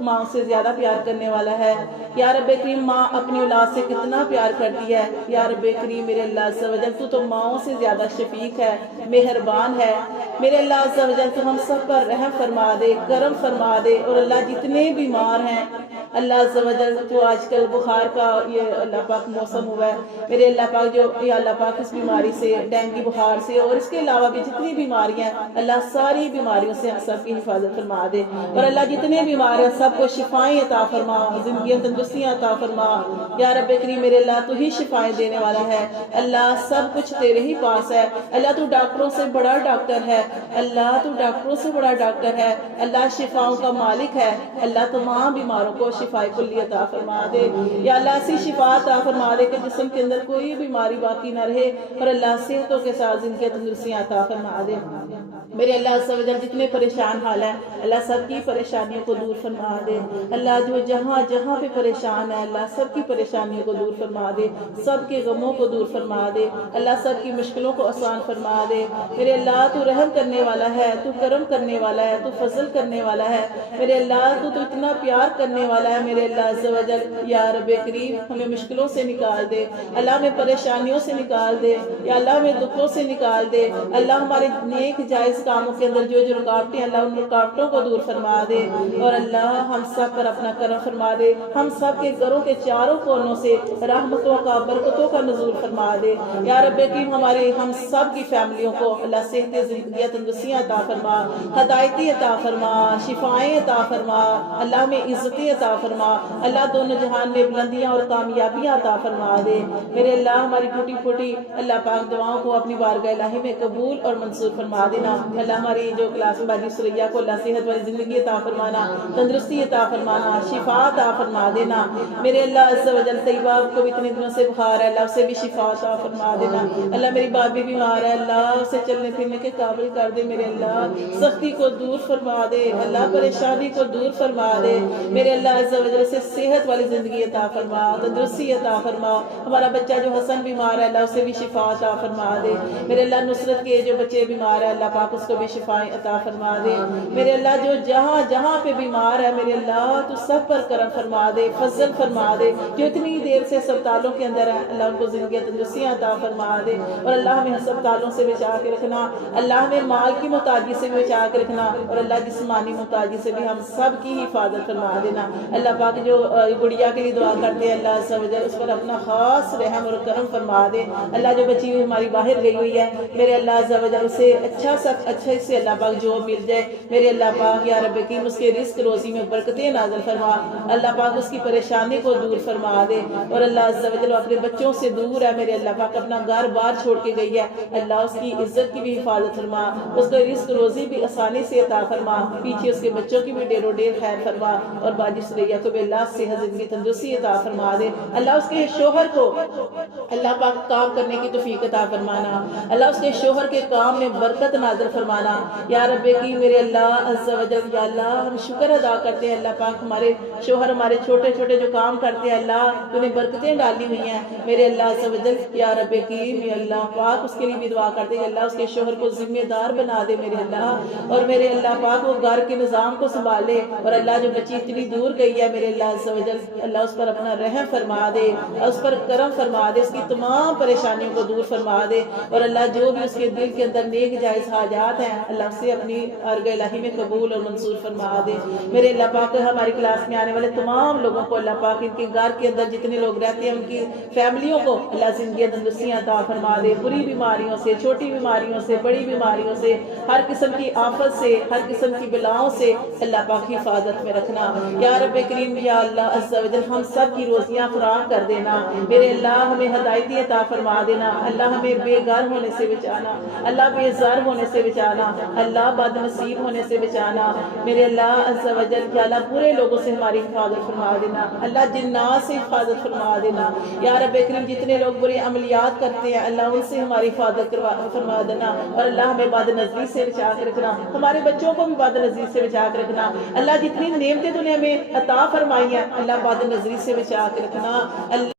ماں سے زیادہ پیار کرنے والا ہے۔ یا رب کریم ماں اپنی اولاد سے کتنا پیار کرتی ہے۔ یا رب کریم میرے اللہ عز و جل تو ماؤں سے زیادہ شفیق ہے، مہربان ہے۔ میرے اللہ عز و جل تو ہم سب پر رحم فرما دے، کرم فرما دے۔ اور اللہ جتنے بیمار ہیں اللہ عز و جل تو آج کل بخار کا یہ اللہ پاک موسم ہوا ہے، میرے اللہ پاک جو یا اللہ پاک اس بیماری سے، ڈینگی بخار سے اور اس کے علاوہ بھی جتنی بیماریاں ہیں اللہ ساری بیماریوں سے ہم سب کی حفاظت فرما دے۔ اور اللہ جتنے بیمار ہیں سب کو شفائیں عطا فرما، زندگیاں تندرستیاں عطا فرما۔ یا رب کریم میرے اللہ تو ہی شفائیں دینے والا ہے، اللہ سب کچھ تیرے ہی پاس ہے۔ اللہ تو ڈاکٹروں سے بڑا ڈاکٹر ہے، اللہ تو ڈاکٹروں سے بڑا ڈاکٹر ہے، اللہ شفاؤں کا مالک ہے۔ اللہ تمام بیماروں کو شفائے کلی عطا فرما دے۔ یا اللہ ایسی شفا عطا فرما دے کہ جسم کے اندر کوئی بیماری باقی نہ رہے، اور اللہ صحتوں کے ساتھ زندگی تندرستیاں عطا فرما دے۔ میرے اللہ عز و جل جتنے پریشان حال ہیں اللہ سب کی پریشانیوں کو دور فرما دے۔ اللہ جو جہاں جہاں پہ پریشان ہے اللہ سب کی پریشانیوں کو دور فرما دے، سب کے غموں کو دور فرما دے، اللہ سب کی مشکلوں کو آسان فرما دے۔ میرے اللہ تو رحم کرنے والا ہے، تو کرم کرنے والا ہے، تو فضل کرنے والا ہے۔ میرے اللہ تو اتنا پیار کرنے والا ہے۔ میرے اللہ عز و جل یا رب کریم ہمیں مشکلوں سے نکال دے، اللہ ہمیں پریشانیوں سے نکال دے، یا اللہ ہمیں دکھوں سے نکال دے۔ اللہ ہمارے نیک جائز کاموں کے اندر جو جو رکاوٹیں اللہ ان رکاوٹوں کو دور فرما دے، اور اللہ ہم سب پر اپنا کرم فرما دے، ہم سب کے گھروں کے چاروں کونوں سے رحمتوں کا برکتوں کا نزول فرما دے۔ یا رب کریم ہمارے ہم سب کی فیملیوں کو اللہ صحت زندگیاں تندرستیاں عطا فرما، ہدایتی عطا فرما، شفائیں عطا فرما، اللہ میں عزتیں عطا فرما، اللہ دونوں جہان میں بلندیاں اور کامیابیاں عطا فرما دے۔ میرے اللہ ہماری ٹوٹی پھوٹی اللہ پاک دعاؤں کو اپنی بارگاہ الہی میں قبول اور منظور فرما دینا۔ اللہ ہماری جو کلاس باجی سریا کو اللہ صحت والی زندگی عطا فرمانا، تندرستی عطا فرمانا، شفا عطا فرما دینا۔ میرے اللہ عز و جل طیبہ کو بھی اتنے دنوں سے بخار ہے اللہ اسے بھی شفا عطا فرما دینا۔ اللہ میری بابی بیمار ہے اللہ اسے چلنے پھرنے کے قابل کر دے۔ میرے اللہ سختی کو دور فرما دے، اللہ پریشانی کو دور فرما دے۔ میرے اللہ عز و جل سے صحت والی زندگی عطا فرما، تندرستی عطا فرما۔ ہمارا بچہ جو حسن بیمار ہے اللہ اسے بھی شفا عطا فرما دے۔ میرے اللہ نصرت کے جو بچے بیمار ہے اللہ پاک اس کو بھی شفائیں عطا فرما دے۔ میرے اللہ جو جہاں جہاں پہ بیمار ہے میرے اللہ تو سب پر کرم فرما دے، فضل فرما دے۔ جو اتنی دیر سے ہسپتالوں کے اندر ہے اللہ ان کو زندگی تندرستیاں عطا فرما دے۔ اور اللہ ہمیں ہسپتالوں سے بچا کے رکھنا، اللہ ہمیں مال کی محتاجی سے بھی بچا کے رکھنا، اور اللہ جسمانی محتاجی سے بھی ہم سب کی حفاظت فرما دینا۔ اللہ پاک جو گڑیا کے لیے دعا کرتے ہیں اللہ عز و جل اس پر اپنا خاص رحم اور کرم فرما دے۔ اللہ جو بچی ہوئی ہماری باہر گئی ہوئی ہے میرے اللہ عز و جل اسے اچھا سے اللہ پاک جو مل جائے میرے اللہ پاک یا رب کریم اس کے رزق روزی میں برکتیں نازل فرما، اللہ پاک اس کی پریشانی کو دور فرما دے۔ اور اللہ عز و جل اپنے بچوں سے دور ہے میرے اللہ پاک اپنا گھر بار چھوڑ کے گئی ہے اللہ اس کی عزت کی بھی حفاظت فرما، اس کو رزق روزی بھی آسانی سے عطا فرما، پیچھے اس کے بچوں کی بھی ڈیر و ڈیر خیر فرما، اور باجی سریا کو بھی اللہ صحت زندگی تندرستی عطا فرما دے۔ اللہ اس کے شوہر کو اللہ پاک کام کرنے کی توفیق عطا فرمانا، اللہ اس کے شوہر کے کام میں برکت نازل فرمانا۔ یا رب کی میرے اللہ عز و جل یا اللہ ہم شکر ادا کرتے ہیں اللہ پاک ہمارے شوہر ہمارے چھوٹے چھوٹے جو کام کرتے ہیں اللہ انہیں برکتیں ڈالی ہوئی ہیں میرے اللہ عز و جل۔ یا رب کی یا اللہ پاک اس کے لیے بھی دعا کرتے ہیں اللہ اس کے شوہر کو ذمہ دار بنا دے میرے اللہ، اور میرے اللہ پاک وہ گھر کے نظام کو سنبھالے، اور اللہ جو بچی اتنی دور گئی ہے میرے اللہ عز و جل اللہ اس پر اپنا رحم فرما دے، اس پر کرم فرما دے، اس کی تمام پریشانیوں کو دور فرما دے، اور اللہ جو بھی اس کے دل کے اندر نیک جائز حاجات ہیں اللہ سے اپنی ارگہ الہی میں قبول اور منظور فرما دے۔ میرے اللہ پاک ہماری کلاس میں آنے والے تمام لوگوں کو اللہ پاک ان کے گھر کے اندر جتنے لوگ رہتے ہیں ان کی فیملیوں کو اللہ زندگی تندرستیاں عطا فرما دے، بری بیماریوں سے، چھوٹی بیماریوں سے، بڑی بیماریوں سے، ہر قسم کی آفت سے، ہر قسم کی بلاؤں سے اللہ پاک کی حفاظت میں رکھنا۔ یا رب کریم یا اللہ عز و جل ہم سب کی روزیاں فراہم کر دینا، میرے اللہ ہمیں ہدایتی عطا فرما دینا، اللہ ہمیں بے گھر ہونے سے بچانا، اللہ بے زار ہونے سے بچانا، اللہ بد نصیب ہونے سے بچانا، میرے اللہ عز و جل یا اللہ برے لوگوں سے ہماری حفاظت فرما دینا، اللہ جنات سے حفاظت فرما دینا۔ یا رب کریم جتنے لوگ برے عملیات کرتے ہیں اللہ ان سے ہماری حفاظت فرما دینا، اور اللہ ہمیں بد نظری سے بچا کے رکھنا، ہمارے بچوں کو بھی بد نظری سے بچا کے رکھنا، اللہ جتنی نعمتیں تو نے ہمیں عطا فرمائی ہیں اللہ بد نظری سے بچا کے رکھنا۔ اللہ